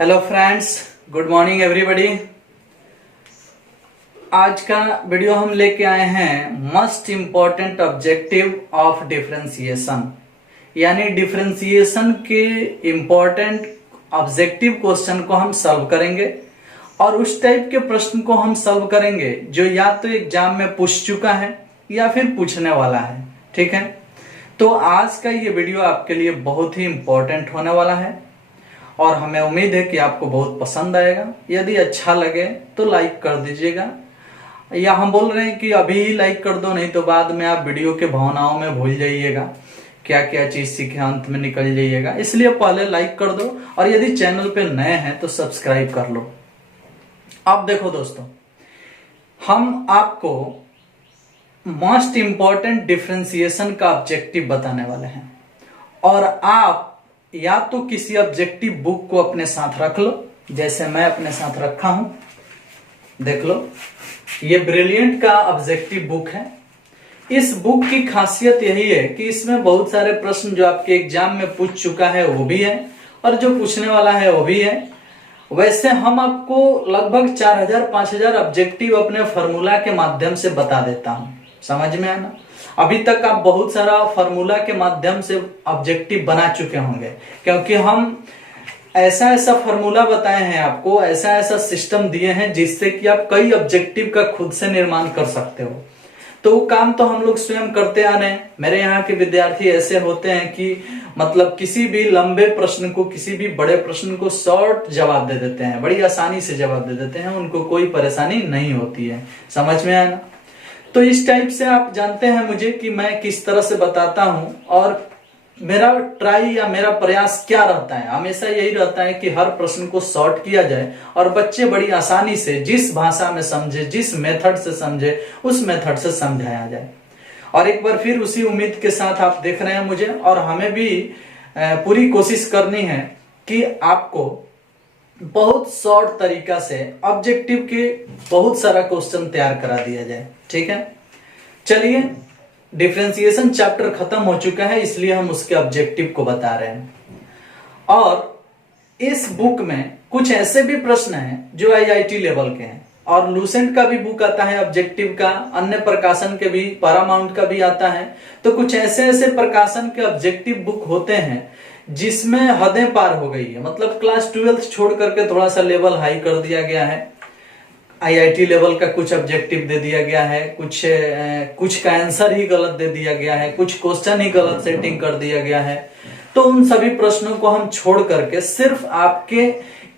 Hello friends, good morning everybody. आज का video हम लेके आए हैं must important objective of differentiation, यानी डिफरेंशिएशन के इम्पॉर्टेंट ऑब्जेक्टिव क्वेश्चन को हम सॉल्व करेंगे और उस टाइप के प्रश्न को हम सॉल्व करेंगे जो या तो एग्जाम में पूछ चुका है या फिर पूछने वाला है। ठीक है, तो आज का ये वीडियो आपके लिए बहुत ही इम्पोर्टेंट होने वाला है और हमें उम्मीद है कि आपको बहुत पसंद आएगा। यदि अच्छा लगे तो लाइक कर दीजिएगा, या हम बोल रहे हैं कि अभी ही लाइक कर दो, नहीं तो बाद में आप वीडियो के भावनाओं में भूल जाइएगा, क्या क्या चीज सीखे अंत में निकल जाइएगा। इसलिए पहले लाइक कर दो और यदि चैनल पे नए हैं तो सब्सक्राइब कर लो। अब देखो दोस्तों, हम आपको मोस्ट इंपॉर्टेंट डिफरेंशिएशन का ऑब्जेक्टिव बताने वाले हैं और आप या तो किसी ऑब्जेक्टिव बुक को अपने साथ रख लो, जैसे मैं अपने साथ रखा हूं, देख लो, ये ब्रिलियंट का ऑब्जेक्टिव बुक है। इस बुक की खासियत यही है कि इसमें बहुत सारे प्रश्न जो आपके एग्जाम में पूछ चुका है वो भी है और जो पूछने वाला है वो भी है। वैसे हम आपको लगभग 4000-5000 ऑब्जेक्टिव अपने फॉर्मूला के माध्यम से बता देता हूं, समझ में आना। अभी तक आप बहुत सारा फॉर्मूला के माध्यम से ऑब्जेक्टिव बना चुके होंगे, क्योंकि हम ऐसा ऐसा फॉर्मूला बताए हैं आपको, ऐसा ऐसा सिस्टम दिए हैं जिससे कि आप कई ऑब्जेक्टिव का खुद से निर्माण कर सकते हो। तो वो काम तो हम लोग स्वयं करते आ रहे हैं। मेरे यहाँ के विद्यार्थी ऐसे होते हैं कि मतलब किसी भी लंबे प्रश्न को, किसी भी बड़े प्रश्न को शॉर्ट जवाब दे देते हैं, बड़ी आसानी से जवाब दे देते हैं, उनको कोई परेशानी नहीं होती है। समझ में आया ना? तो इस टाइप से आप जानते हैं मुझे कि मैं किस तरह से बताता हूं और मेरा ट्राई या मेरा प्रयास क्या रहता है। हमेशा यही रहता है कि हर प्रश्न को शॉर्ट किया जाए और बच्चे बड़ी आसानी से जिस भाषा में समझे, जिस मेथड से समझे, उस मेथड से समझाया जाए। और एक बार फिर उसी उम्मीद के साथ आप देख रहे हैं मुझे, और हमें भी पूरी कोशिश करनी है कि आपको बहुत शॉर्ट तरीका से ऑब्जेक्टिव के बहुत सारा क्वेश्चन तैयार करा दिया जाए। ठीक है, चलिए, डिफरेंशिएशन चैप्टर खत्म हो चुका है, इसलिए हम उसके ऑब्जेक्टिव को बता रहे हैं। और इस बुक में कुछ ऐसे भी प्रश्न हैं जो आईआईटी लेवल के हैं, और लूसेंट का भी बुक आता है ऑब्जेक्टिव का, अन्य प्रकाशन के भी, पैरामाउंट का भी आता है। तो कुछ ऐसे ऐसे प्रकाशन के ऑब्जेक्टिव बुक होते हैं जिसमें हदें पार हो गई है, मतलब क्लास 12th छोड़ करके थोड़ा सा लेवल हाई कर दिया गया है। आईआईटी लेवल का कुछ ऑब्जेक्टिव दे दिया गया है, कुछ का आंसर ही गलत दे दिया गया है, कुछ क्वेश्चन ही गलत सेटिंग कर दिया गया है। तो उन सभी प्रश्नों को हम छोड़ करके सिर्फ आपके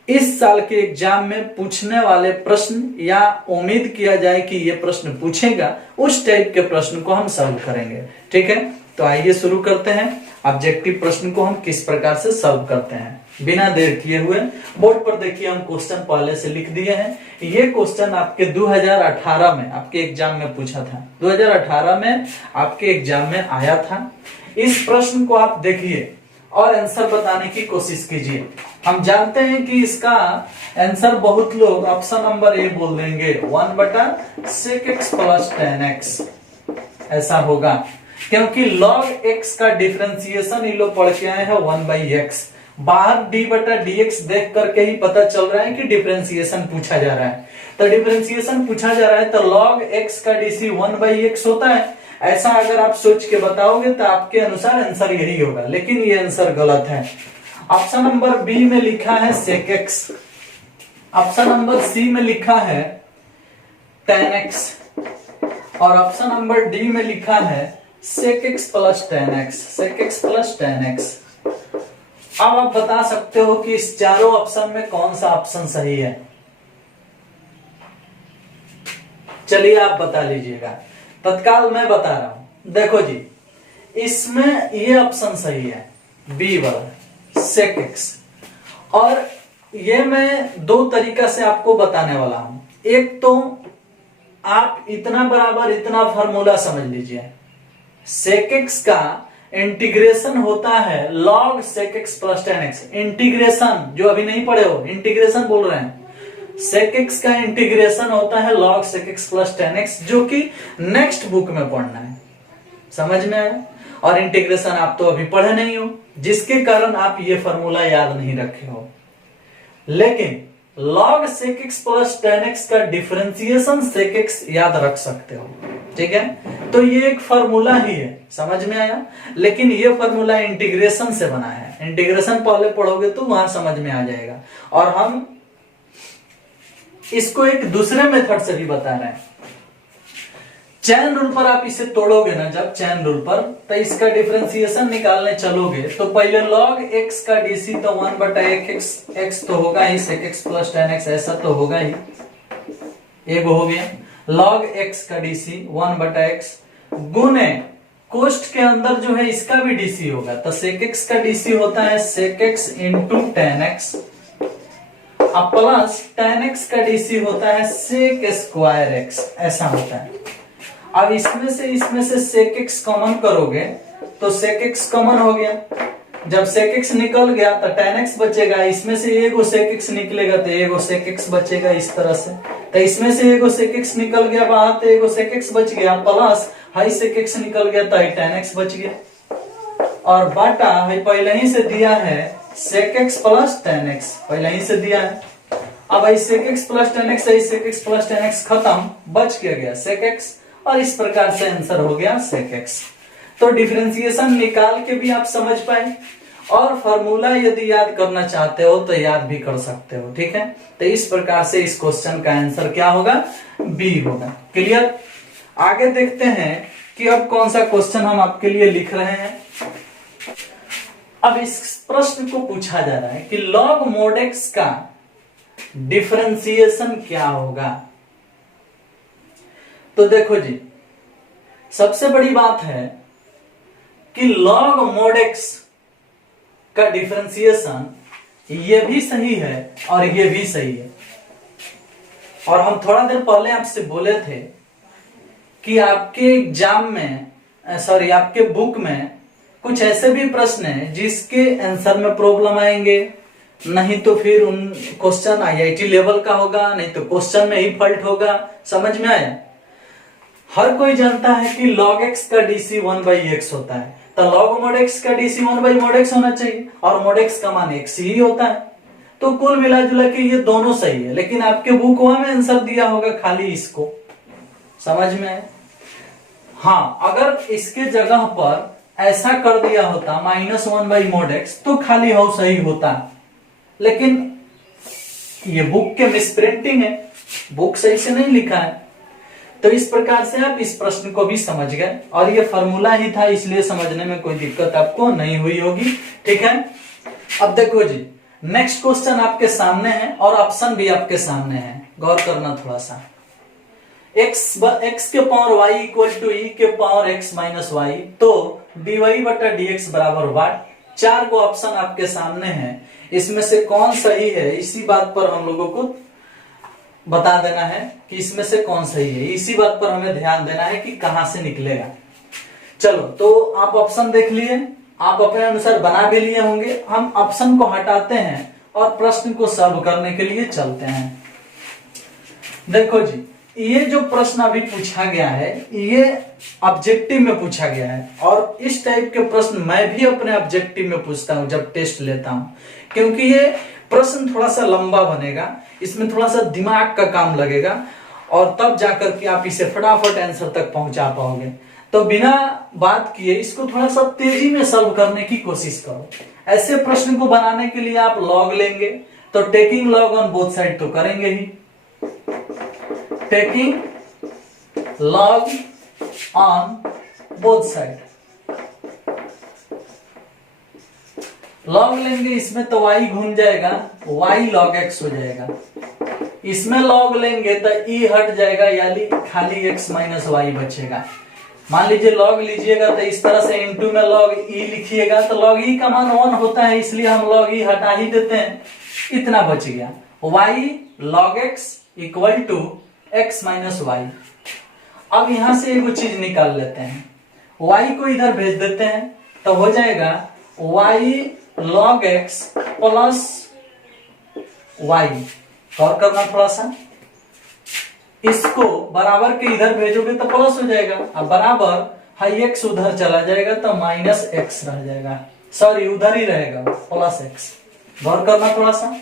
इस साल के एग्जाम में पूछने वाले प्रश्न, या उम्मीद किया जाए कि ये प्रश्न पूछेगा, उस टाइप के प्रश्न को हम सॉल्व करेंगे। ठीक है, तो आइए शुरू करते हैं। ऑब्जेक्टिव प्रश्न को हम किस प्रकार से सॉल्व करते हैं, बिना देर किए हुए बोर्ड पर देखिए, हम क्वेश्चन पहले से लिख दिए हैं। ये क्वेश्चन आपके 2018 में आपके एग्जाम में पूछा था, 2018 में आपके एग्जाम में आया था। इस प्रश्न को आप देखिए और आंसर बताने की कोशिश कीजिए। हम जानते हैं कि इसका आंसर बहुत लोग ऑप्शन नंबर ए बोल देंगे, 1/sec x + tan x, ऐसा होगा, क्योंकि log x का डिफरेंशिएशन ये लोग पढ़ के आए हैं 1/x। बाहर d/dx देख करके ही पता चल रहा है कि डिफरेंशिएशन पूछा जा रहा है। तो डिफरेंशिएशन पूछा जा रहा है तो log x का dc 1/x होता है। ऐसा अगर आप सोच के बताओगे तो आपके अनुसार आंसर यही होगा, लेकिन ये आंसर गलत है। ऑप्शन नंबर बी में लिखा है sec x, option number C में लिखा है tan x, और ऑप्शन नंबर डी में लिखा है sec x + tan x, sec x + tan x। अब आप बता सकते हो कि इस चारों ऑप्शन में कौन सा ऑप्शन सही है। चलिए आप बता लीजिएगा, तत्काल मैं बता रहा हूं। देखो जी, इसमें ये ऑप्शन सही है, बी वाला sec x। और ये मैं दो तरीका से आपको बताने वाला हूं। एक तो आप इतना बराबर इतना फॉर्मूला समझ लीजिए, sec x का इंटीग्रेशन होता है log sec x + tan x। Integration जो अभी नहीं पढ़े हो, इंटीग्रेशन बोल रहे हैं, sec x का इंटीग्रेशन होता है log sec x + tan x, जो कि नेक्स्ट बुक में पढ़ना है। समझ में आया? और इंटीग्रेशन आप तो अभी पढ़े नहीं हो, जिसके कारण आप ये फॉर्मूला याद नहीं रखे हो। लेकिन log sec x plus tan x का डिफरेंशिएशन sec x याद रख सकते हो, ठीक है। तो ये एक फॉर्मूला ही है, समझ में आया। लेकिन ये फॉर्मूला इंटीग्रेशन से बना है, इंटीग्रेशन पहले पढ़ोगे तो वहां समझ में आ जाएगा। और हम इसको एक दूसरे मेथड से भी बता रहे हैं। चैन रूल पर आप इसे तोड़ोगे ना, जब चैन रूल पर, तो इसका डिफरेंशिएशन निकालने चलोगे तो पहले log x का डीसी तो 1/x x तो होगा ही, sec x plus tan x ऐसा तो होगा ही, एक हो गया। log x का डीसी 1/x गुने कोष्ठ के अंदर जो है इसका भी डीसी होगा, तो sec x का डीसी होता है sec x into tan x, अब प्लस tan x का डीसी होता है sec स्क्वायर x, ऐसा होता है। अब इसमें से sec x कॉमन करोगे तो sec x कॉमन हो गया, जब sec x निकल गया तो tan x बचेगा, इसमें से एगो sec x निकलेगा तो एगो sec x बचेगा, इस तरह से। तो इसमें से एगो sec x निकल गया बाहर तो एगो sec x बच गया, प्लस हाई sec x निकल गया तो tan x बच गया, और बाटा है पहले ही से दिया है sec x plus tan x, पहले ही से दिया है। अब sec x plus tan x, sec x plus tan x खत्म, बच गया sec x, और इस प्रकार से आंसर हो गया sec x। तो डिफरेंशिएशन निकाल के भी आप समझ पाए, और फॉर्मूला यदि याद करना चाहते हो तो याद भी कर सकते हो, ठीक है। तो इस प्रकार से इस क्वेश्चन का आंसर क्या होगा, बी होगा। क्लियर। आगे देखते हैं कि अब कौन सा क्वेश्चन हम आपके लिए लिख रहे हैं। अब इस प्रश्न को पूछा जा रहा है कि log mod x का डिफरेंशिएशन क्या होगा। तो देखो जी, सबसे बड़ी बात है कि log mod x का डिफरेंशिएशन ये भी सही है और ये भी सही है। और हम थोड़ा देर पहले आपसे बोले थे कि आपके एग्जाम में, सॉरी आपके बुक में कुछ ऐसे भी प्रश्न हैं जिसके आंसर में प्रॉब्लम आएंगे, नहीं तो फिर उन क्वेश्चन आईआईटी लेवल का होगा, नहीं तो क्वेश्चन में ही फॉल्ट होगा। समझ में आया। हर कोई जानता है कि log x का डीसी 1/x होता है, तो log mod x का डीसी 1/mod x होना चाहिए, और mod x का मान x ही होता है। तो कुल मिला जुला के ये दोनों सही है, लेकिन आपके बुक में आंसर दिया होगा खाली इसको। समझ में आया। हाँ, अगर इसके जगह पर ऐसा कर दिया होता -1/mod x तो खाली हो सही होता, लेकिन ये बुक के मिसप्रिंटिंग है, बुक सही से नहीं लिखा है। तो इस प्रकार से आप इस प्रश्न को भी समझ गए, और ये फॉर्मूला ही था, इसलिए समझने में कोई दिक्कत आपको नहीं हुई होगी, ठीक है। अब देखो जी, नेक्स्ट क्वेश्चन आपके सामने है और ऑप्शन भी आपके सामने है, गौर करना थोड़ा सा। x के power y equal to e के पावर x माइनस वाई, तो dy/dx बराबर वाट। 4 को ऑप्शन आपके सामने है, इसमें से कौन सही है, इसी बात पर हम लोगों को बता देना है कि इसमें से कौन सही है, इसी बात पर हमें ध्यान देना है कि कहां से निकलेगा। चलो, तो आप ऑप्शन देख लिए, आप अपने अनुसार बना भी लिए होंगे। हम ऑप्शन को हटाते हैं और प्रश्न को सॉल्व करने के लिए चलते हैं। देखो जी, ये जो प्रश्न अभी पूछा गया है ये ऑब्जेक्टिव में पूछा गया है, और इस टाइप के प्रश्न मैं भी अपने ऑब्जेक्टिव में पूछता हूं जब टेस्ट लेता हूं, क्योंकि ये प्रश्न थोड़ा सा लंबा बनेगा, इसमें थोड़ा सा दिमाग का काम लगेगा, और तब जाकर के आप इसे फटाफट आंसर तक पहुंचा पाओगे। तो बिना बात किए इसको थोड़ा सा तेजी में सॉल्व करने की कोशिश करो। ऐसे प्रश्न को बनाने के लिए आप लॉग लेंगे, तो taking log on both side तो करेंगे ही, taking log on both side. Log लेंगे इसमें तो y घूम जाएगा, y log x हो जाएगा। इसमें लॉग लेंगे तो e हट जाएगा, यानी खाली x माइनस वाई बचेगा। मान लीजिए लॉग लीजिएगा तो इस तरह से इनटू में log e लिखिएगा, तो log e का मान 1 होता है, इसलिए हम log e हटा ही देते हैं, इतना बच गया। y log x equal to x minus y. अब यहां से एक चीज निकाल लेते हैं, y को इधर भेज देते हैं, तो हो जाएगा y log x plus y। और करना थोड़ा सा, इसको बराबर के इधर भेजोगे तो प्लस हो जाएगा, अब बराबर हाई x उधर चला जाएगा तो माइनस x रह जाएगा, सॉरी उधर ही रहेगा प्लस x। गौर करना थोड़ा सा।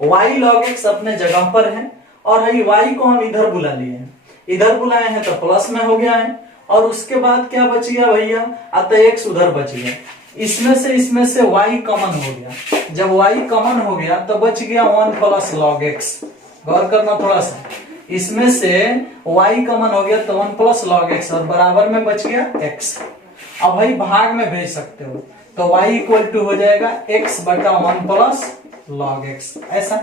y log x अपने जगह पर है और y को हम इधर बुला लिए हैं, इधर बुलाए हैं तो प्लस में हो गया है और उसके बाद क्या बच गया भैया, अतः x उधर बच गया। इसमें से y कॉमन हो गया, जब y कॉमन हो गया तो बच गया 1 प्लस लॉग x। गौर करना थोड़ा सा, इसमें से y कॉमन हो गया तो 1 प्लस लॉग x और बराबर में बच गया x। अब भाई भाग में भेज सकते हो तो y इक्वल टू हो जाएगा x बटा 1 प्लस लॉग x, ऐसा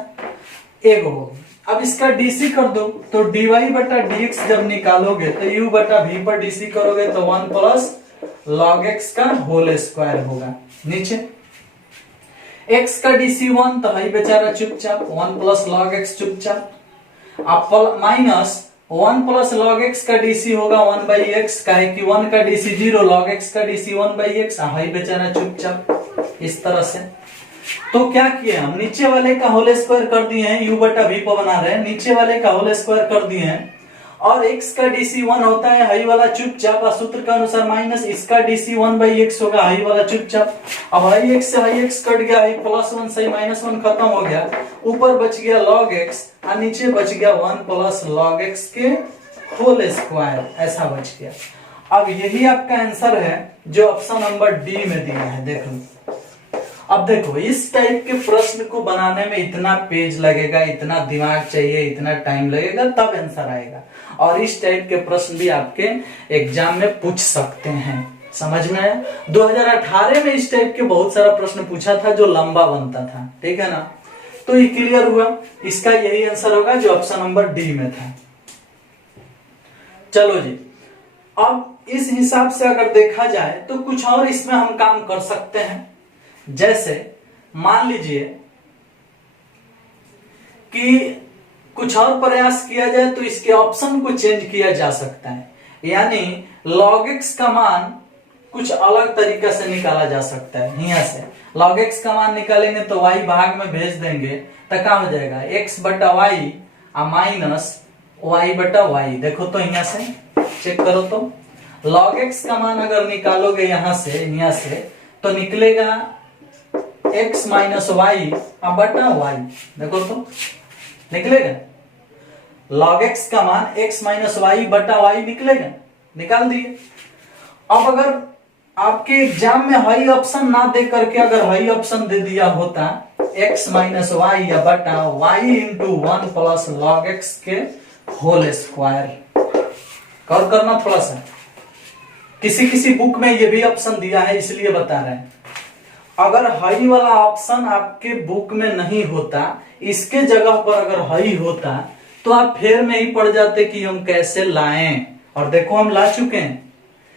एक हो। अब इसका डीसी कर दो तो dy बटा dx जब निकालोगे तो u बटा v पर डीसी करोगे तो 1 प्लस लॉग x का होल स्क्वायर होगा। नीचे x का डीसी 1 तो भाई बेचारा चुपचाप 1 प्लस लॉग x चुपचाप, अब माइनस 1 प्लस लॉग x का डीसी होगा 1 बाई एक्स, काहे कि 1 का डीसी 0, लॉग x का डीसी 1 बाई एक्स, भाई बेचारा चुपचाप इस तरह से। तो क्या किए हम, नीचे वाले का होल स्क्वायर कर दिए हैं, u बटा v पर बना रहे हैं, नीचे वाले का होल स्क्वायर कर दिए हैं और x का डीसी 1 होता है, हाई वाला चुपचाप, सूत्र के अनुसार माइनस इसका डीसी 1 बाई एक्स होगा, हाई वाला चुपचाप। अब हाई एक्स से हाई एक्स कट गया, हाई प्लस 1 से माइनस 1 खत्म हो गया, ऊपर बच गया लॉग x और नीचे बच गया 1 प्लस लॉग x के होल स्क्वायर, ऐसा बच गया। अब यही आपका आंसर है जो ऑप्शन नंबर डी में दिया है। देखो अब देखो, इस टाइप के प्रश्न को बनाने में इतना पेज लगेगा, इतना दिमाग चाहिए, इतना टाइम लगेगा, तब आंसर आएगा। और इस टाइप के प्रश्न भी आपके एग्जाम में पूछ सकते हैं, समझ में आया। 2018 में इस टाइप के बहुत सारा प्रश्न पूछा था जो लंबा बनता था, ठीक है ना। तो ये क्लियर हुआ, इसका यही आंसर होगा जो ऑप्शन नंबर डी में था। चलो जी, अब इस हिसाब से अगर देखा जाए तो कुछ और इसमें हम काम कर सकते हैं। जैसे मान लीजिए कि कुछ और प्रयास किया जाए तो इसके ऑप्शन को चेंज किया जा सकता है, यानी log x का मान कुछ अलग तरीका से निकाला जा सकता है। यहाँ से log x का मान निकालेंगे तो y भाग में भेज देंगे तो क्या हो जाएगा, x बटा y माइनस y बटा y। देखो तो यहाँ से चेक करो तो log x का मान अगर निकालोगे यहाँ से तो निकलेगा x माइनस वाई बटा y। देखो तो निकलेगा log x का मान x माइनस वाई बटा y निकलेगा, निकाल दिए। अब अगर आपके एग्जाम में हाई ऑप्शन ना दे करके अगर हाई ऑप्शन दे दिया होता x माइनस वाई या बटा y into 1 plus log x के होल स्क्वायर, गौर करना थोड़ा सा, किसी बुक में ये भी ऑप्शन दिया है इसलिए बता रहे हैं। अगर हाई वाला ऑप्शन आपके बुक में नहीं होता, इसके जगह पर अगर हाई होता तो आप फेर में ही पड़ जाते कि हम कैसे लाएं, और देखो हम ला चुके हैं,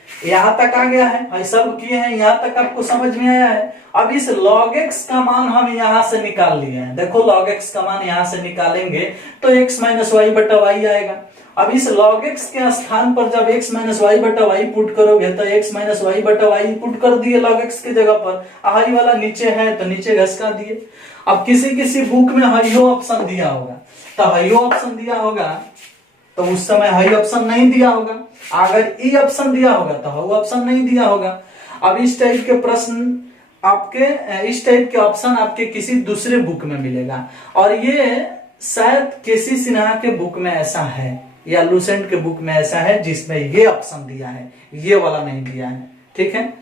यहां तक आ गया है, सब किए हैं, यहां तक आपको समझ में आया है। अब इस log x का मान हम यहां से निकाल लिए हैं, देखो log x का मान यहां से निकालेंगे तो x माइनस वाई बटा वाई आएगा। अब इस log x के स्थान पर जब x माइनस वाई बटा वाई पुट करोगे तो x माइनस वाई बटा वाई पुट कर दिए log x के जगह पर, हाई वाला नीचे है तो नीचे घसका दिए। अब किसी बुक में हाइयो ऑप्शन दिया होगा तो हाइयो ऑप्शन दिया होगा, तो उस समय हाई ऑप्शन नहीं दिया होगा, अगर ई ऑप्शन दिया होगा तो हाउ ऑप्शन नहीं दिया होगा। अब इस टाइप के प्रश्न आपके, इस टाइप के ऑप्शन आपके किसी दूसरे बुक में मिलेगा, और ये शायद केसी सिन्हा के बुक में ऐसा है या लूसेंट के बुक में ऐसा है जिसमें ये ऑप्शन दिया है, ये वाला नहीं दिया है, ठीक है।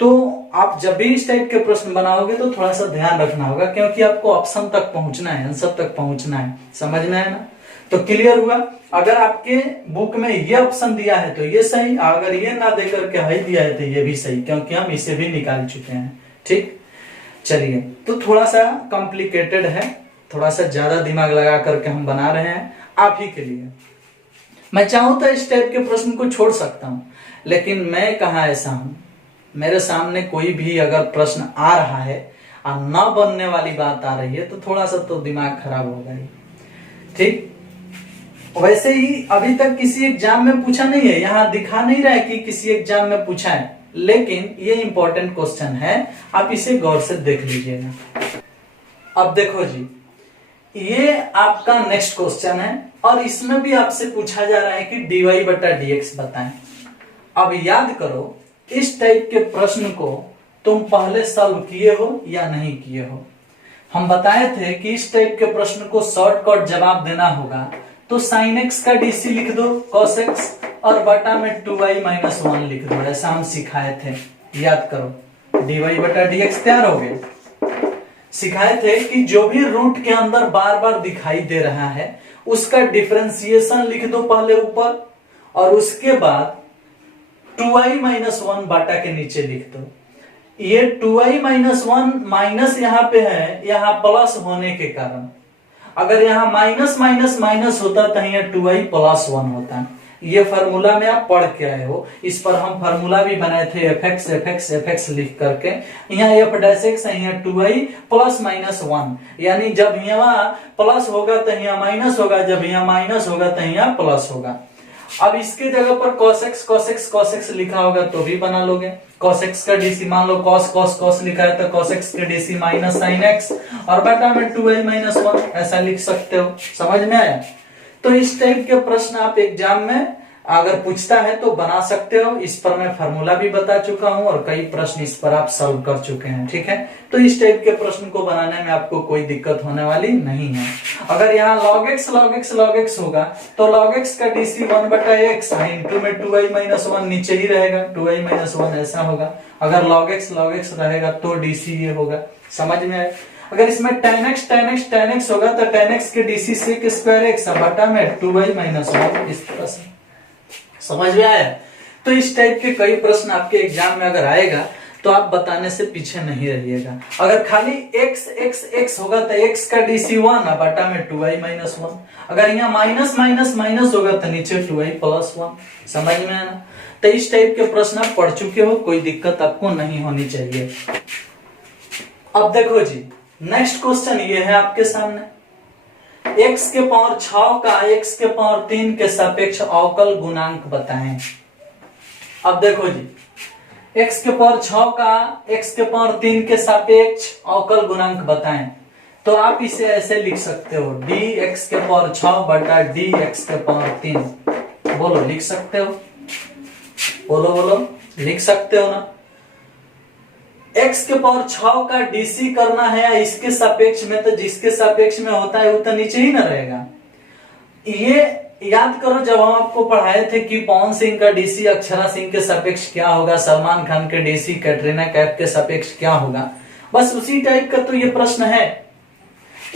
तो आप जब भी इस टाइप के प्रश्न बनाओगे तो थोड़ा सा ध्यान रखना होगा, क्योंकि आपको ऑप्शन तक पहुंचना है, आंसर तक पहुंचना है, समझ में आया ना। तो क्लियर हुआ, अगर आपके बुक में ये ऑप्शन दिया है तो ये सही, अगर ये ना देकर के हाई दिया है तो ये भी सही, क्योंकि हम इसे भी निकाल चुके हैं, ठीक। चलिए, तो थोड़ा सा कॉम्प्लिकेटेड है, थोड़ा सा ज्यादा दिमाग लगा करके हम बना रहे हैं आप ही के लिए। मैं चाहूं तो इस टाइप के प्रश्न को छोड़ सकता हूं, लेकिन मैं कहाँ ऐसा हूं, मेरे सामने कोई भी अगर प्रश्न आ रहा है और न बनने वाली बात आ रही है तो थोड़ा सा तो दिमाग खराब होगा ही, ठीक। वैसे ही अभी तक किसी एग्जाम में पूछा नहीं है, यहाँ दिखा नहीं रहा है कि किसी एग्जाम में पूछा है, लेकिन ये इंपॉर्टेंट क्वेश्चन है, आप इसे गौर से देख लीजिएगा। अब देखो जी, ये आपका नेक्स्ट क्वेश्चन है और इसमें भी आपसे पूछा जा रहा है कि dy बटा dx बताएं। अब याद करो, इस टाइप के प्रश्न को तुम पहले सॉल्व किए हो या नहीं किए हो। हम बताए थे कि इस टाइप के प्रश्न को शॉर्टकट जवाब देना होगा तो sin x का dc लिख दो cos x और बटा में 2y माइनस 1 लिख दो, ऐसा हम सिखाए थे, याद करो। dy बटा dx तैयार हो गए। सिखाए थे कि जो भी रूट के अंदर बार बार दिखाई दे रहा है उसका डिफरेंशिएशन लिख दो पहले ऊपर, और उसके बाद 2y माइनस 1 बाटा के नीचे लिख दो। ये 2y माइनस 1 माइनस यहाँ पे है, यहाँ प्लस होने के कारण, अगर यहाँ माइनस माइनस माइनस होता तो यहाँ 2y प्लस 1 होता। ये फार्मूला में आप पढ़ के आए हो, इस पर हम फार्मूला भी बनाए थे fx fx fx लिख करके। यहाँ f डैश x है, यहाँ 2y प्लस माइनस 1, यानी जब यहाँ प्लस होगा तो यहाँ माइनस होगा, जब यहाँ माइनस होगा तो यहाँ प्लस होगा। अब इसके जगह पर cos x लिखा होगा तो भी बना लोगे। cos x का डीसी मान लो cos लिखा है तो cos x के डीसी माइनस sin x और बटा में 2y माइनस 1, ऐसा लिख सकते हो। समझ में आया? तो इस टाइप के प्रश्न आप एग्जाम में अगर पूछता है तो बना सकते हो। इस पर मैं फार्मूला भी बता चुका हूं और कई प्रश्न इस पर आप सॉल्व कर चुके हैं, ठीक है। तो इस टाइप के प्रश्न को बनाने में आपको कोई दिक्कत होने वाली नहीं है। अगर यहाँ log x होगा तो log x का डीसी 1 बटा x इंटू में 2y माइनस 1 नीचे ही रहेगा, 2y माइनस 1 ऐसा होगा। अगर log x रहेगा तो डीसी ये होगा। समझ में आए? अगर इसमें tan x होगा तो tan x के डीसी sec स्क्वायर x बटा में 2y माइनस 1, इस तरह से। समझ में आया? तो इस टाइप के कई प्रश्न आपके एग्जाम में अगर आएगा तो आप बताने से पीछे नहीं रहिएगा। अगर खाली x होगा तो x का डीसी 1 बटा में 2y माइनस 1, अगर यहाँ माइनस माइनस माइनस होगा तो नीचे 2y प्लस 1। समझ में आया ना? तो इस टाइप के प्रश्न आप पढ़ चुके हो, कोई दिक्कत आपको नहीं होनी चाहिए। अब देखो जी, नेक्स्ट क्वेश्चन ये है आपके सामने, x के पावर 6 का x के पावर 3 के सापेक्ष अवकल गुणांक बताएं। अब देखो जी, x के पावर 6 का x के पावर 3 के सापेक्ष अवकल गुणांक बताएं, तो आप इसे ऐसे लिख सकते हो dx के पावर 6 बटा dx के पावर 3। बोलो, लिख सकते हो? बोलो, लिख सकते हो ना? x के पावर 6 का डीसी करना है या इसके सापेक्ष में, तो जिसके सापेक्ष में होता है वो तो नीचे ही ना रहेगा। ये याद करो, जब हम आपको पढ़ाए थे कि पवन सिंह का डीसी अक्षरा सिंह के सापेक्ष क्या होगा, सलमान खान के डीसी कैटरीना कैफ के सापेक्ष क्या होगा, बस उसी टाइप का तो ये प्रश्न है।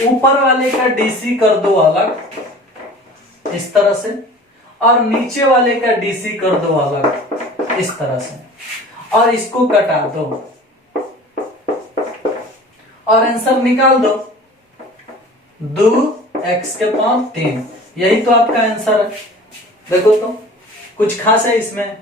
ऊपर वाले का डीसी कर दो अलग इस तरह से, और नीचे वाले का डीसी कर दो अलग इस तरह से, और इसको कटा दो और आंसर निकाल दो। 2x के पावर 3, यही तो आपका आंसर है। देखो तो कुछ खास है इसमें।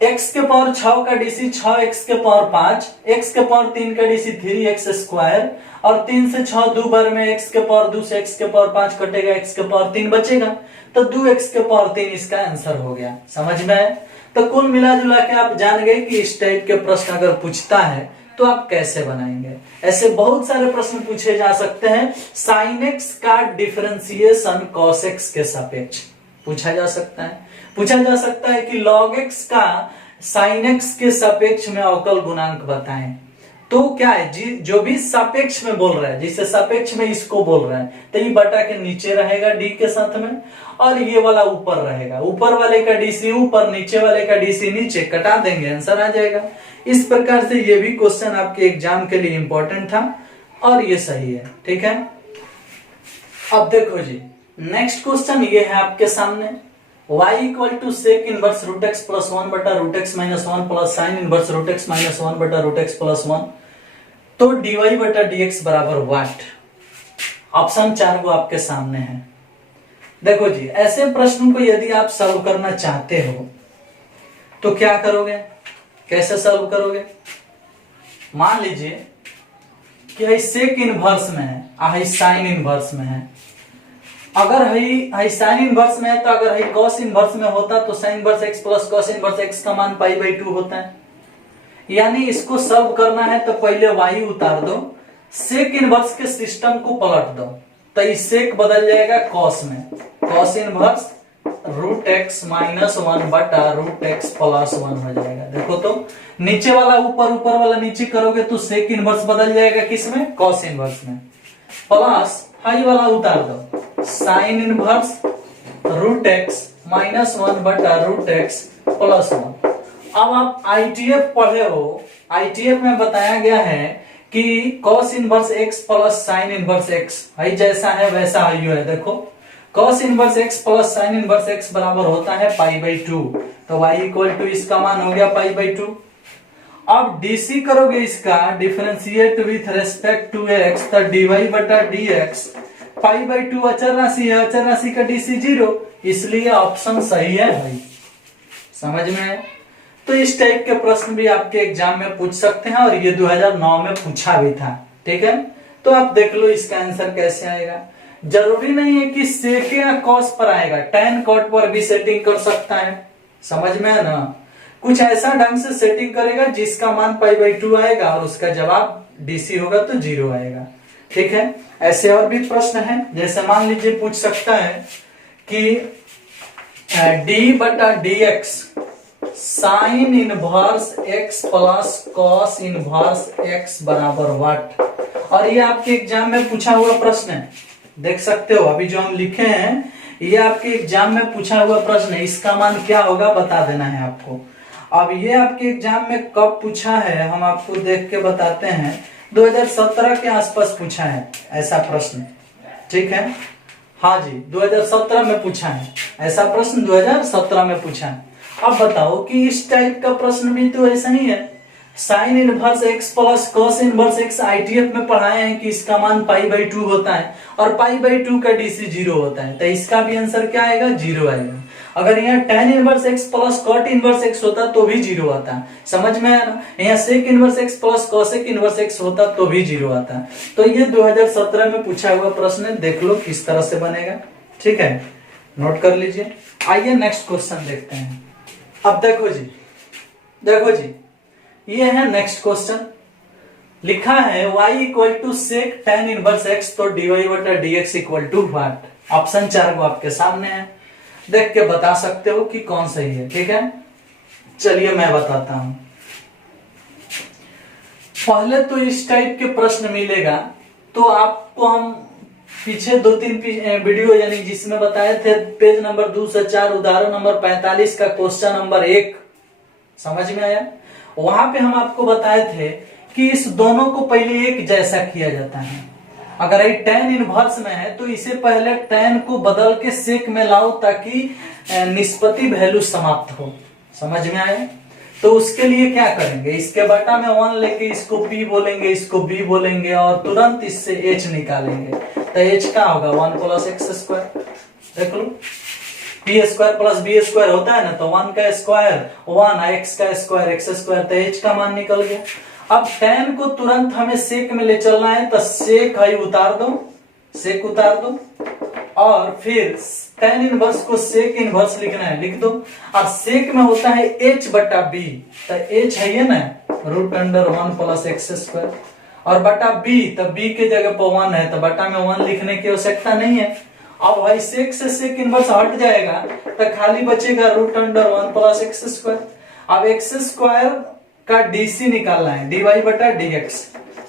x के पावर 6 का डीसी 6x के पावर 5, x के पावर 3 का डीसी 3x स्क्वायर, और 3 से 6 दो बार में x के पावर 2 से x के पावर 5 कटेगा, x के पावर 3 बचेगा, तो 2x के पावर 3 इसका आंसर हो गया। समझ में आया? तो कुल मिला जुला के आप जान गए कि इस टाइप के प्रश्न अगर पूछता है तो आप कैसे बनाएंगे। ऐसे बहुत सारे प्रश्न पूछे जा सकते हैं। sin x का डिफरेंशिएशन cos x के सापेक्ष पूछा जा सकता है। पूछा जा सकता है कि log x का sin x के सापेक्ष में अवकल गुणांक बताएं। तो क्या है जी, जो भी सापेक्ष में बोल रहा है, जिससे सापेक्ष में इसको बोल रहा है, तो ये बटा के नीचे रहेगा d के साथ में, और ये वाला ऊपर रहेगा। ऊपर वाले का डीसी ऊपर, नीचे वाले का डीसी नीचे, कटा देंगे, आंसर आ जाएगा। इस प्रकार से ये भी क्वेश्चन आपके एग्जाम के लिए इंपॉर्टेंट था और ये सही है, ठीक है। अब देखो जी, नेक्स्ट क्वेश्चन ये है आपके सामने, y equal to sec inverse root x plus 1 बटा root x minus 1 plus sine inverse root x minus 1 बटा रूट एक्स प्लस 1, तो dy बटा dx बराबर व्हाट। ऑप्शन 4 को आपके सामने है। देखो जी, ऐसे प्रश्न को यदि आप सॉल्व करना चाहते हो तो क्या करोगे, कैसे सॉल्व करोगे? मान लीजिए कि सेक इनवर्स में है, साइन इनवर्स में है। अगर है साइन इनवर्स में है तो अगर है कॉस इनवर्स में होता तो sine inverse x plus cos inverse x का मान π/2 होता है। यानी इसको सॉल्व करना है तो पहले y उतार दो, सेक इनवर्स के सिस्टम को पलट दो, तो इस सेक बदल जाएगा कॉस में, cos inverse root x minus 1 बटा रूट एक्स प्लस 1 हो जाएगा। देखो तो नीचे वाला ऊपर, ऊपर वाला नीचे करोगे तो सेक इनवर्स बदल जाएगा किसमें, कॉस इनवर्स में, प्लस हाई वाला उतार दो, sine inverse root x minus 1 बटा रूट एक्स प्लस 1। अब आप आईटीएफ पढ़े हो, आईटीएफ में बताया गया है कि cos inverse x plus sine inverse x भाई जैसा है वैसा हाई है। देखो cos inverse x plus sine inverse x बराबर होता है पाई बाई 2, तो y इक्वल टू इसका मान हो गया पाई बाई 2। अब डीसी करोगे इसका differentiate with respect to x, तो dy बटा dx पाई बाई 2 अचर राशि है, अचर राशि का डीसी 0, इसलिए ऑप्शन सही है भाई। समझ में है? तो इस टाइप के प्रश्न भी आपके एग्जाम में पूछ सकते हैं और ये 2009 में पूछा भी था। ठीक है, तो आप देख लो इसका आंसर कैसे आएगा। जरूरी नहीं है कि सेक या कॉस पर आएगा, tan कॉट पर भी सेटिंग कर सकता है। समझ में है ना? कुछ ऐसा ढंग से सेटिंग करेगा जिसका मान पाई बाई 2 आएगा और उसका जवाब डीसी होगा तो 0 आएगा। ठीक है, ऐसे और भी प्रश्न है, जैसे मान लीजिए पूछ सकता है कि d बटा dx sine inverse x plus cos inverse x बराबर व्हाट, और ये आपके एग्जाम में पूछा हुआ प्रश्न है। देख सकते हो अभी जो हम लिखे हैं ये आपके एग्जाम में पूछा हुआ प्रश्न है, इसका मान क्या होगा बता देना है आपको। अब ये आपके एग्जाम में कब पूछा है हम आपको देख के बताते हैं, 2017 के आसपास पूछा है ऐसा प्रश्न। ठीक है, हाँ जी 2017 में पूछा है ऐसा प्रश्न, 2017 में पूछा है। अब बताओ कि इस टाइप का प्रश्न भी तो ऐसा ही है, sine inverse x plus cos inverse x ITF में पढ़ाए हैं कि इसका मान पाई बाई 2 होता है और पाई बाई 2 का डीसी 0 होता है, तो इसका भी आंसर क्या आएगा, 0 आएगा। अगर यहाँ tan inverse x plus cot inverse x होता तो भी 0 आता। समझ में आया ना? यहाँ sec inverse x plus cosec inverse x होता तो भी 0 आता। तो ये 2017 में पूछा हुआ प्रश्न है, देख लो किस तरह से बनेगा। ठीक है, नोट कर लीजिए। आइए नेक्स्ट क्वेश्चन देखते हैं। अब देखो जी, देखो जी ये है नेक्स्ट क्वेश्चन, लिखा है y equal to sec tan inverse x, तो dy बटा dx equal to what. Option 4 को आपके सामने है, देख के बता सकते हो कि कौन सही है। ठीक है, चलिए मैं बताता हूं। पहले तो इस टाइप के प्रश्न मिलेगा तो आपको हम पीछे 2-3 वीडियो यानी जिसमें बताए थे पेज नंबर 2 से 4 उदाहरण नंबर 45 का क्वेश्चन नंबर 1, समझ में आया? वहां पे हम आपको बताए थे कि इस दोनों को पहले एक जैसा किया जाता है। अगर ये tan इनवर्स में है तो इसे पहले tan को बदल के सेक में लाओ ताकि निष्पत्ति वैल्यू समाप्त हो। समझ में आया? तो उसके लिए क्या करेंगे, इसके बटा में 1 लेके इसको p बोलेंगे, इसको b बोलेंगे और तुरंत इससे h निकालेंगे, तो h का होगा 1 प्लस एक्स स्क्वायर। देख लो p square plus b square होता है ना, तो 1 का स्क्वायर 1, एक्स का स्क्वायर एक्स स्क्वायर, तो h का मान निकल गया। अब tan को तुरंत हमें सेक में ले चलना है, तो सेक है उतार दो, सेक उतार दो और फिर tan इनवर्स को सेक इनवर्स लिखना है, लिख दो। अब सेक में होता है h बटा b, तो h है ये ना root under 1 plus x square, और बटा b, तो b के जगह पर 1 है तो बटा में 1 लिखने की आवश्यकता नहीं है। अब भाई सेक से सेक इनवर्स हट जाएगा तो खाली बचेगा root under 1 plus x square. अब एक्स स्क्वायर का डीसी निकालना है, dy बटा dx,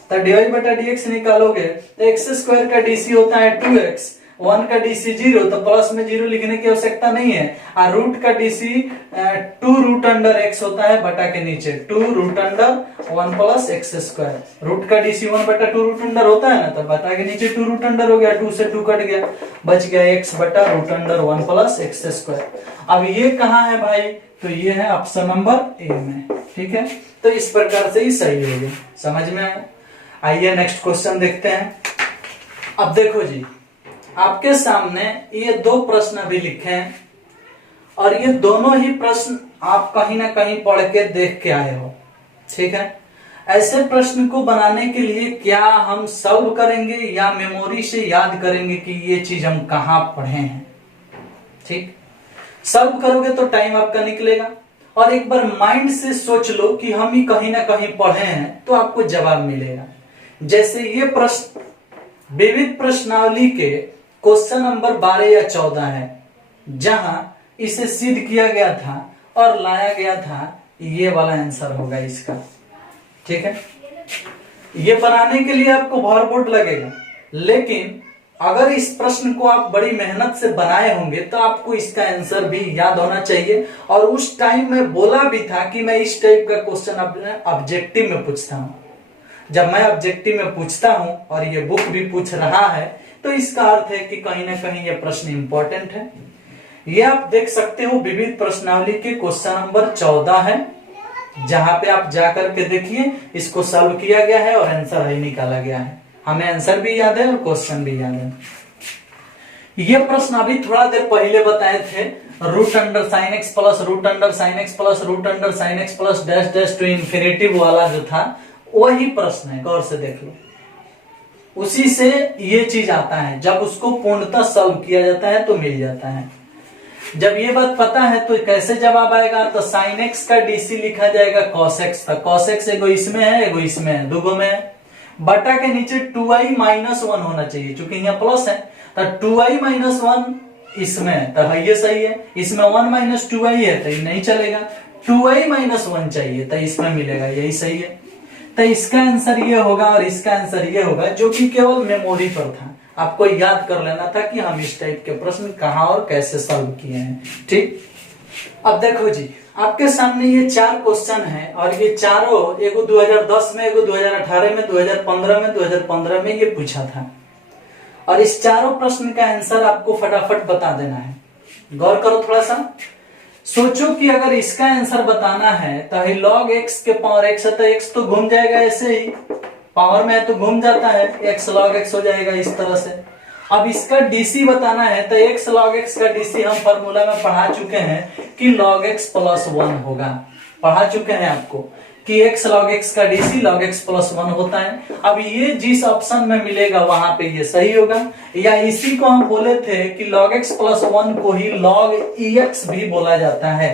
तो dy बटा dx निकालोगे तो एक्स स्क्वायर का डीसी होता है 2x, 1 का डीसी 0, तो प्लस में 0 लिखने की आवश्यकता नहीं है। और रूट का डीसी 2 रूट अंडर x होता है बटा के नीचे 2 root under 1 plus x square. Root का डीसी 1 बटा 2 रूट अंडर होता है ना, तो बटा के नीचे 2 रूट अंडर हो गया, 2 से 2 कट गया, बच गया x बटा root under 1 plus x square. अब ये कहाँ है भाई, तो ये है ऑप्शन नंबर ए में। ठीक है, तो इस प्रकार से ही सही हो गया। समझ में आया? आइए नेक्स्ट क्वेश्चन देखते हैं। अब देखो जी आपके सामने ये 2 प्रश्न भी लिखे हैं और ये दोनों ही प्रश्न आप कहीं ना कहीं पढ़ के देख के आए हो। ठीक है, ऐसे प्रश्न को बनाने के लिए क्या हम सॉल्व करेंगे या मेमोरी से याद करेंगे कि ये चीज हम कहाँ पढ़े हैं। ठीक, सॉल्व करोगे तो टाइम आपका निकलेगा और एक बार माइंड से सोच लो कि हम ही कहीं ना कहीं पढ़े हैं तो आपको जवाब मिलेगा। जैसे ये प्रश्न विविध प्रश्नावली के क्वेश्चन नंबर 12 या 14 है, जहां इसे सिद्ध किया गया था और लाया गया था, ये वाला आंसर होगा इसका। ठीक है, ये बनाने के लिए आपको भरपूर लगेगा, लेकिन अगर इस प्रश्न को आप बड़ी मेहनत से बनाए होंगे तो आपको इसका आंसर भी याद होना चाहिए। और उस टाइम में बोला भी था कि मैं इस टाइप का क्वेश्चन अपने ऑब्जेक्टिव में पूछता हूं। जब मैं ऑब्जेक्टिव में पूछता हूं और ये बुक भी पूछ रहा है तो इसका अर्थ है कि कहीं ना कहीं ये प्रश्न इंपॉर्टेंट है। ये आप देख सकते हो विविध प्रश्नावली के क्वेश्चन नंबर 14 है, जहां पे आप जाकर के देखिए, इसको सॉल्व किया गया है और आंसर ही निकाला गया है। हमें आंसर भी याद है और क्वेश्चन भी याद है। ये प्रश्न अभी थोड़ा देर पहले बताए थे, root under sine x plus root under sine x plus root under sine x plus dash dash to infinitive वाला जो था वही प्रश्न है, गौर से देख लो। उसी से ये चीज आता है, जब उसको पूर्णतः सॉल्व किया जाता है तो मिल जाता है। जब ये बात पता है तो कैसे जवाब आएगा, तो साइन एक्स का डीसी लिखा जाएगा कॉस एक्स का। कॉस एक्स एगो इसमें है, एगो इसमें है, दोगो में है। बटा के नीचे 2i माइनस 1 होना चाहिए, क्योंकि यहाँ प्लस है तो 2i माइनस 1 इसमें है तो ये सही है। इसमें 1 माइनस 2i है तो ये नहीं चलेगा, 2i माइनस 1 चाहिए तो इसमें मिलेगा, यही सही है। तो इसका आंसर ये होगा और इसका आंसर ये होगा, जो कि केवल मेमोरी पर था, आपको याद कर लेना था कि हम इस टाइप के प्रश्न कहां और कैसे सॉल्व किए हैं। ठीक, अब देखो जी, आपके सामने ये 4 क्वेश्चन है और ये चारों, एगो 2010 में, एगो 2018 में, 2015 में, 2015 में ये पूछा था। और इस चारों प्रश्न का आंसर आपको फटाफट बता देना है। गौर करो थोड़ा सा, सोचो कि अगर इसका आंसर बताना है तो log x के पावर x है तो x तो घूम जाएगा, ऐसे ही पावर में है तो घूम जाता है, x log x हो जाएगा इस तरह से। अब इसका डीसी बताना है तो x log x का डीसी हम फॉर्मूला में पढ़ा चुके हैं कि log x प्लस 1 होगा, पढ़ा चुके हैं आपको कि x log x का डीसी log x प्लस 1 होता है। अब ये जिस ऑप्शन में मिलेगा वहां पे ये सही होगा, या इसी को हम बोले थे कि log x प्लस 1 को ही log ex भी बोला जाता है।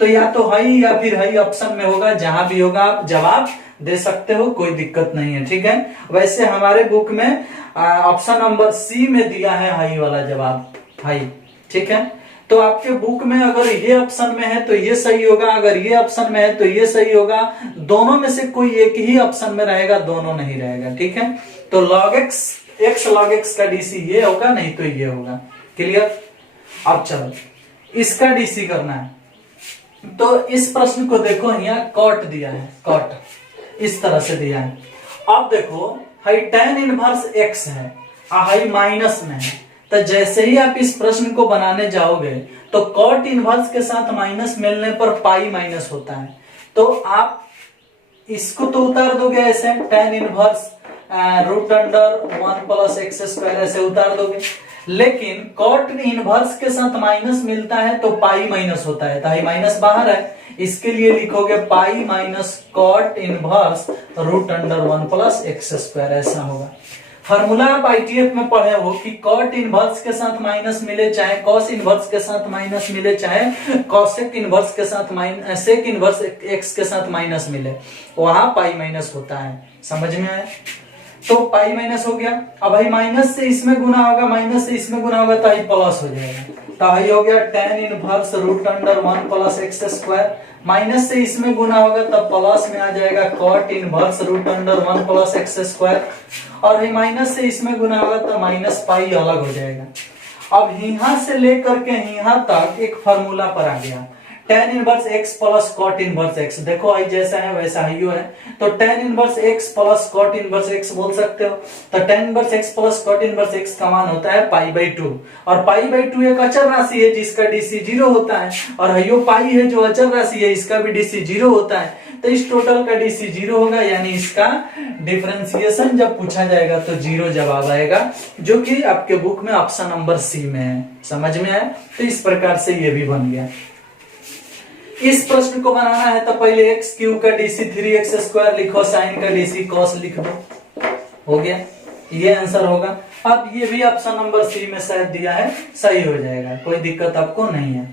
तो या तो हई या फिर हई ऑप्शन में होगा, जहां भी होगा आप जवाब दे सकते हो, कोई दिक्कत नहीं है। ठीक है, वैसे हमारे बुक में ऑप्शन नंबर सी में दिया है हई वाला जवाब, हई। ठीक है, तो आपके बुक में अगर ये ऑप्शन में है तो ये सही होगा, अगर ये ऑप्शन में है तो ये सही होगा, दोनों में से कोई एक ही ऑप्शन में रहेगा, दोनों नहीं रहेगा। ठीक है, तो log x log x का डीसी ये होगा, नहीं तो ये होगा। क्लियर? अब चलो इसका डीसी करना है, तो इस प्रश्न को देखो, यहाँ कॉट दिया है, कॉट इस तरह से दिया है। अब देखो हाई tan इनवर्स x है, हाई माइनस में है, तो जैसे ही आप इस प्रश्न को बनाने जाओगे तो कॉट इनवर्स के साथ माइनस मिलने पर पाई माइनस होता है, तो आप इसको तो उतार दोगे ऐसे, tan inverse root under 1 plus x square ऐसे उतार दोगे। लेकिन कॉट इनवर्स के साथ माइनस मिलता है तो पाई माइनस होता है, तो माइनस बाहर है, इसके लिए लिखोगे pi minus cot inverse root under 1 plus x square, ऐसा होगा। फार्मूला आप आईटीएफ में पढ़े हो कि कॉट इनवर्स के साथ माइनस मिले, चाहे कॉस इनवर्स के साथ माइनस मिले, चाहे कॉसेक इनवर्स के साथ माइनस, सेक इनवर्स एक्स के साथ माइनस मिले, वहां पाई माइनस होता है। समझ में आया? तो पाई माइनस हो गया। अब भाई माइनस से इसमें गुना होगा, माइनस से इसमें गुना होगा तो आई प्लस हो जाएगा, तो आई हो गया tan inverse root under 1 plus x square. Minus से इसमें गुना होगा तब प्लस में आ जाएगा cot inverse root under 1 plus x square, और माइनस से इसमें गुना होगा तो माइनस पाई अलग हो जाएगा। अब यहां से लेकर के यहां तक एक फार्मूला पर आ गया, tan inverse x plus cot inverse x। देखो आई जैसा है वैसा ही है, तो tan inverse x plus cot inverse x बोल सकते हो। तो tan inverse x plus cot inverse x का मान होता है पाई बाई 2, और पाई बाई 2 एक अचर राशि है जिसका डीसी 0 होता है, और यो पाई है जो अचर राशि है, इसका भी डीसी 0 होता है। तो इस टोटल का डीसी 0 होगा, यानी इसका डिफरेंशिएशन जब पूछा जाएगा तो 0 जवाब आएगा, जो कि आपके बुक में ऑप्शन नंबर सी में है। समझ में आया? तो इस प्रकार से ये भी बन गया। इस प्रश्न को बनाना है तो पहले एक्स क्यूब का डीसी 3x स्क्वायर लिखो, साइन का डीसी कॉस लिख दो, हो गया, ये आंसर होगा। अब ये भी ऑप्शन नंबर सी में शायद दिया है, सही हो जाएगा, कोई दिक्कत आपको नहीं है।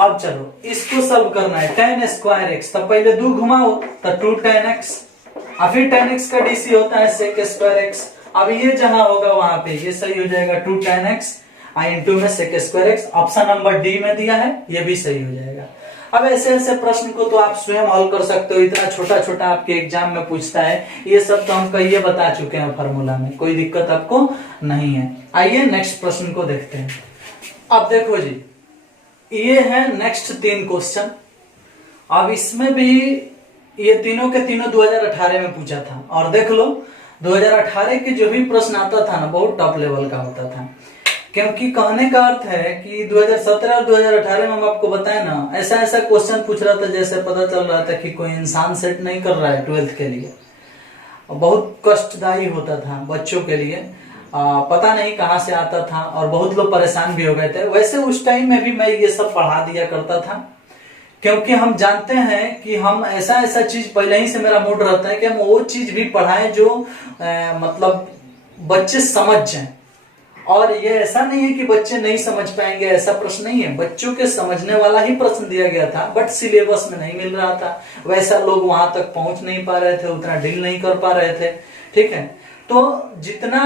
अब चलो इसको सॉल्व करना है, tan स्क्वायर एक्स, तो पहले 2 घुमाओ तो 2 tan x, और फिर tan x का डीसी होता है sec स्क्वायर x। अब ये जहां होगा वहां पे ये सही हो जाएगा 2 tan x, आई इंटू में sec square x, option number D में दिया है, ये भी सही हो जाएगा। अब ऐसे ऐसे प्रश्न को तो आप स्वयं हल कर सकते हो, इतना छोटा छोटा आपके एग्जाम में पूछता है, ये सब तो हम कहिए बता चुके हैं फॉर्मूला में, कोई दिक्कत आपको नहीं है। आइए नेक्स्ट प्रश्न को देखते हैं। अब देखो जी, ये है नेक्स्ट 3 क्वेश्चन। अब इसमें भी ये तीनों के तीनों 2018 में पूछा था, और देख लो 2018 के जो भी प्रश्न आता था ना बहुत टॉप लेवल का होता था, क्योंकि कहने का अर्थ है कि 2017 और 2018 में हम आपको बताए ना, ऐसा ऐसा क्वेश्चन पूछ रहा था जैसे पता चल रहा था कि कोई इंसान सेट नहीं कर रहा है 12th के लिए, बहुत कष्टदायी होता था बच्चों के लिए, पता नहीं कहां से आता था और बहुत लोग परेशान भी हो गए थे। वैसे उस टाइम में भी मैं ये सब पढ़ा दिया करता था, क्योंकि हम जानते हैं कि हम ऐसा ऐसा चीज पहले ही से मेरा मूड रहता है कि हम वो चीज भी पढ़ाएं जो मतलब बच्चे समझ जाएं। और ये ऐसा नहीं है कि बच्चे नहीं समझ पाएंगे, ऐसा प्रश्न नहीं है, बच्चों के समझने वाला ही प्रश्न दिया गया था, बट सिलेबस में नहीं मिल रहा था, वैसा लोग वहां तक पहुंच नहीं पा रहे थे, उतना डील नहीं कर पा रहे थे। ठीक है, तो जितना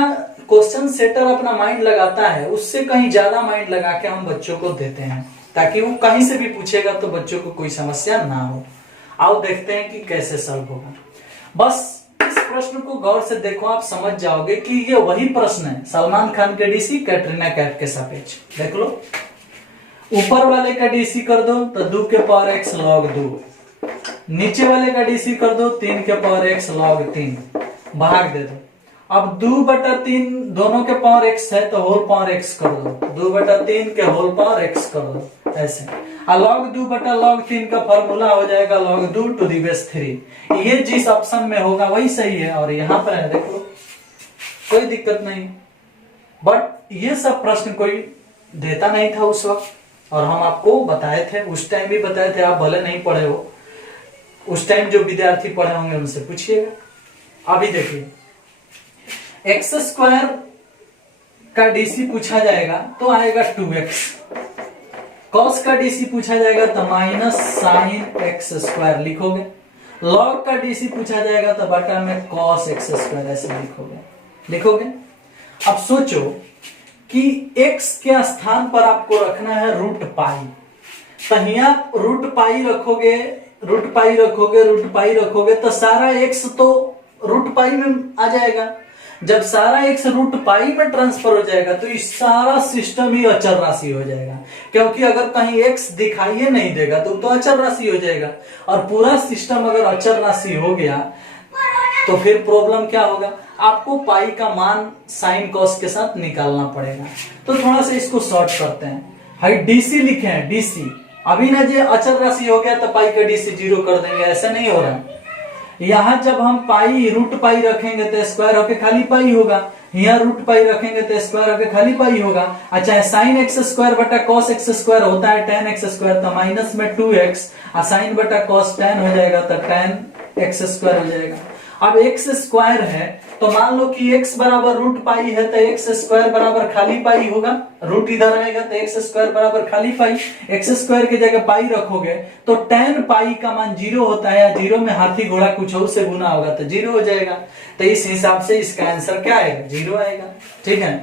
क्वेश्चन सेटर अपना माइंड लगाता है उससे कहीं ज्यादा माइंड लगा के हम बच्चों को देते हैं, ताकि वो कहीं से भी पूछेगा तो बच्चों को कोई समस्या ना हो। आओ देखते हैं कि कैसे सॉल्व होगा। बस इस प्रश्न को गौर से देखो, आप समझ जाओगे कि ये वही प्रश्न है सलमान खान के डीसी कैटरीना कैफ के सापेक्ष। देख लो, ऊपर वाले का डीसी कर दो तो 2 के पावर x log 2, नीचे वाले का डीसी कर दो 3 के पावर x log 3, भाग दे दो। अब 2/3 दोनों के पावर x है तो होल पावर x कर दो, 2/3 के होल पावर x कर दो, ऐसे। log 2/log 3 का फॉर्मूला हो जाएगा log 2 to the base 3। ये जिस ऑप्शन में होगा वही सही है, और यहाँ पर है देखो कोई दिक्कत नहीं। बट ये सब प्रश्न कोई देता नहीं था उस वक्त, और हम आपको बताए थे, उस टाइम भी बताए थे, आप भले नहीं पढ़े हो, उस टाइम जो विद्यार्थी पढ़े होंगे उनसे पूछिएगा। अभी देखिए, एक्स स्क्वायर का डीसी पूछा जाएगा तो आएगा 2x, कॉस का डीसी पूछा जाएगा तो माइनस साइन एक्स स्क्वायर लिखोगे, लॉग का डीसी पूछा जाएगा तो बटा में कॉस एक्स स्क्वायर ऐसे लिखोगे। अब सोचो कि x के स्थान पर आपको रखना है रूट पाई, तो यहाँ रूट पाई रखोगे तो सारा x तो रूट पाई में आ जाएगा। जब सारा x रूट पाई में ट्रांसफर हो जाएगा तो इस सारा सिस्टम ही अचर राशि हो जाएगा, क्योंकि अगर कहीं x दिखाई नहीं देगा तो अचर राशि हो जाएगा, और पूरा सिस्टम अगर अचर राशि हो गया तो फिर प्रॉब्लम क्या होगा, आपको पाई का मान साइन कॉस के साथ निकालना पड़ेगा। तो थोड़ा सा इसको शॉर्ट करते हैं, हाई डीसी लिखे हैं, डीसी अभी ना जो अचर राशि हो गया तो पाई का डीसी 0 कर देंगे, ऐसा नहीं हो रहा। यहाँ जब हम पाई रूट पाई रखेंगे तो स्क्वायर होके खाली पाई होगा, यहाँ रूट पाई रखेंगे तो स्क्वायर होके खाली पाई होगा। अच्छा, साइन एक्स स्क्वायर बटा कॉस एक्स स्क्वायर होता है tan एक्स स्क्वायर, तो माइनस में 2x, साइन बटा कॉस tan हो जाएगा तो tan एक्स स्क्वायर हो जाएगा। अब एक्स स्क्वायर है तो मान लो कि x बराबर रूट पाई है तो एक्स स्क्वायर बराबर खाली पाई होगा, रूट इधर आएगा तो एक्स स्क्वायर बराबर खाली पाई, एक्स स्क्वायर की जगह पाई रखोगे तो tan पाई का मान 0 होता है, या 0 में हाथी घोड़ा कुछ और से गुना होगा तो 0 हो जाएगा। तो इस हिसाब से इसका आंसर क्या आएगा, 0 आएगा। ठीक है,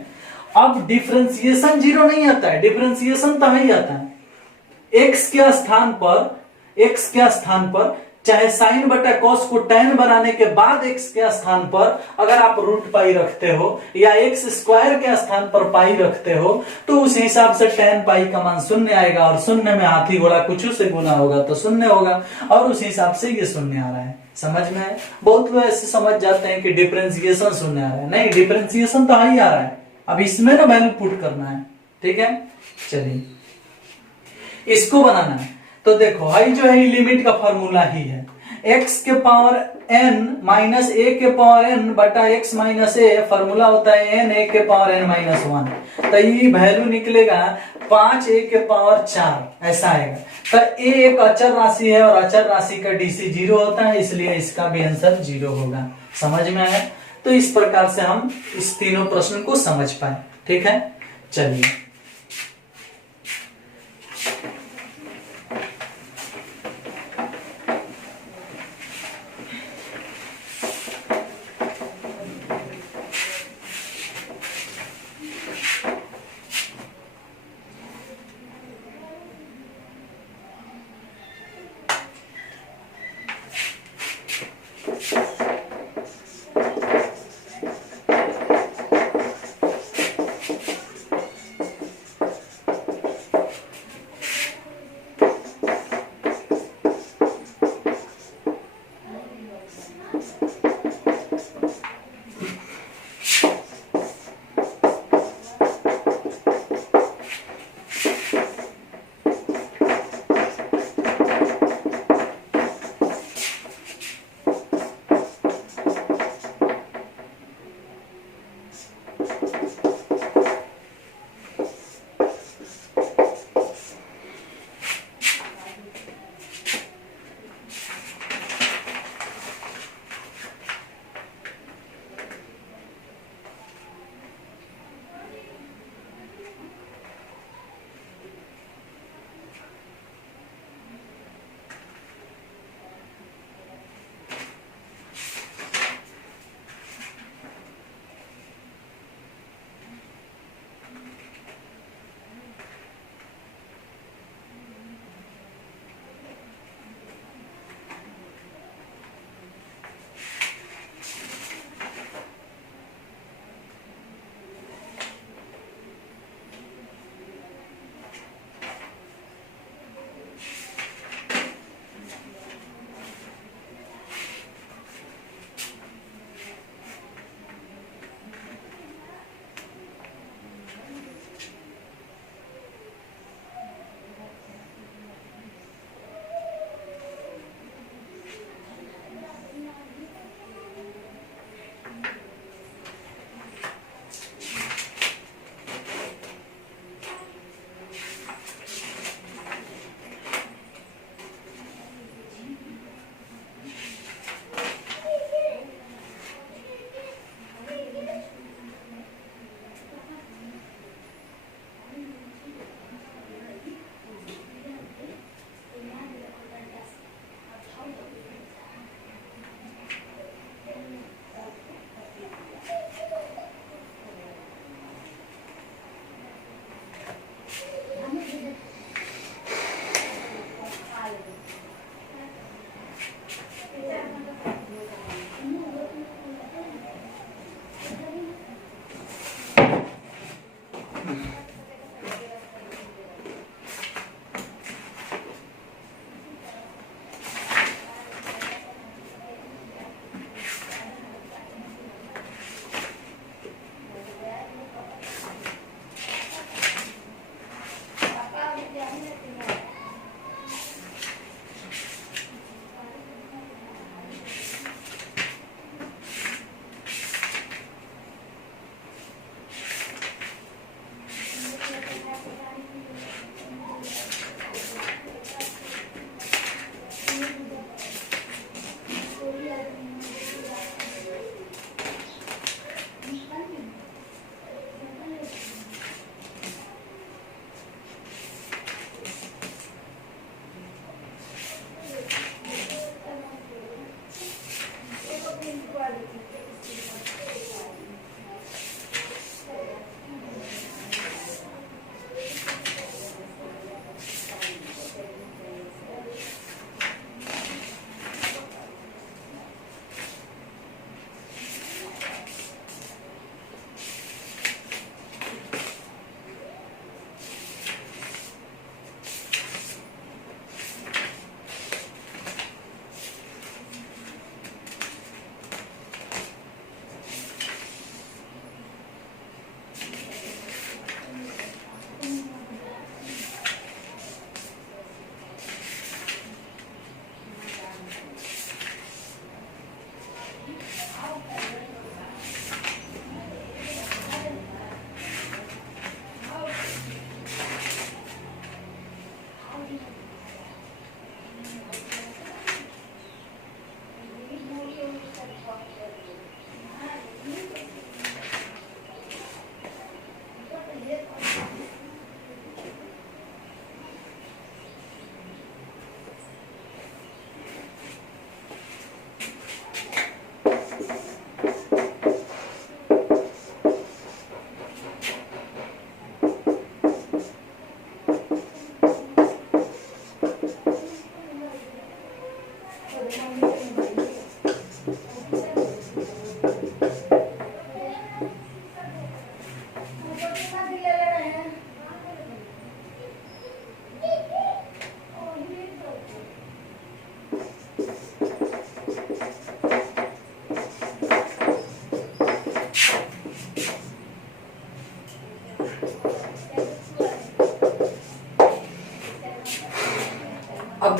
अब डिफरेंशिएशन 0 नहीं आता है, डिफरेंशिएशन तो ही आता है। x के स्थान पर चाहे साइन बटा कॉस को tan बनाने के बाद x के स्थान पर अगर आप रूट पाई रखते हो या x स्क्वायर के स्थान पर पाई रखते हो तो उस हिसाब से tan पाई का मान 0 आएगा, और 0 में हाथी घोड़ा कुछ से गुना होगा तो 0 होगा, और उस हिसाब से ये 0 आ रहा है। समझ में है? बहुत लोग ऐसे समझ जाते हैं कि डिफरेंशिएशन 0 आ रहा है, नहीं, डिफरेंशिएशन तो ही आ रहा है, अब इसमें ना वैल्यू पुट करना है। ठीक है, चलिए इसको बनाना है। तो देखो हाई जो है लिमिट का फॉर्मूला ही है, x के पावर n माइनस a के पावर n बटा x माइनस a, फॉर्मूला होता है n a के पावर n माइनस 1, तो ये वैल्यू निकलेगा 5a के पावर 4, ऐसा आएगा। तो a एक अचर राशि है और अचर राशि का डीसी 0 होता है, इसलिए इसका भी आंसर 0 होगा। समझ में आया? तो इस प्रकार से हम इस तीनों प्रश्न को समझ पाए। ठीक है, चलिए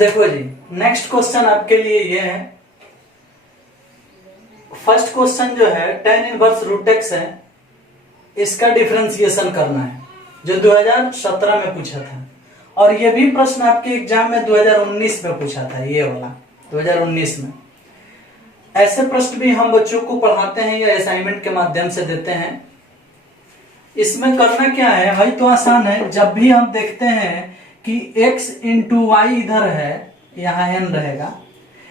देखो जी, नेक्स्ट क्वेश्चन आपके लिए ये है। फर्स्ट क्वेश्चन जो है tan इनवर्स रूट एक्स है, इसका डिफरेंशिएशन करना है, जो 2017 में पूछा था। और ये भी प्रश्न आपके एग्जाम में 2019 में पूछा था, ये वाला 2019 में। ऐसे प्रश्न भी हम बच्चों को पढ़ाते हैं या असाइनमेंट के माध्यम से देते हैं। इसमें करना क्या है, भाई तो आसान है। जब भी हम देखते हैं कि x इंटू वाई इधर है, यहाँ n रहेगा,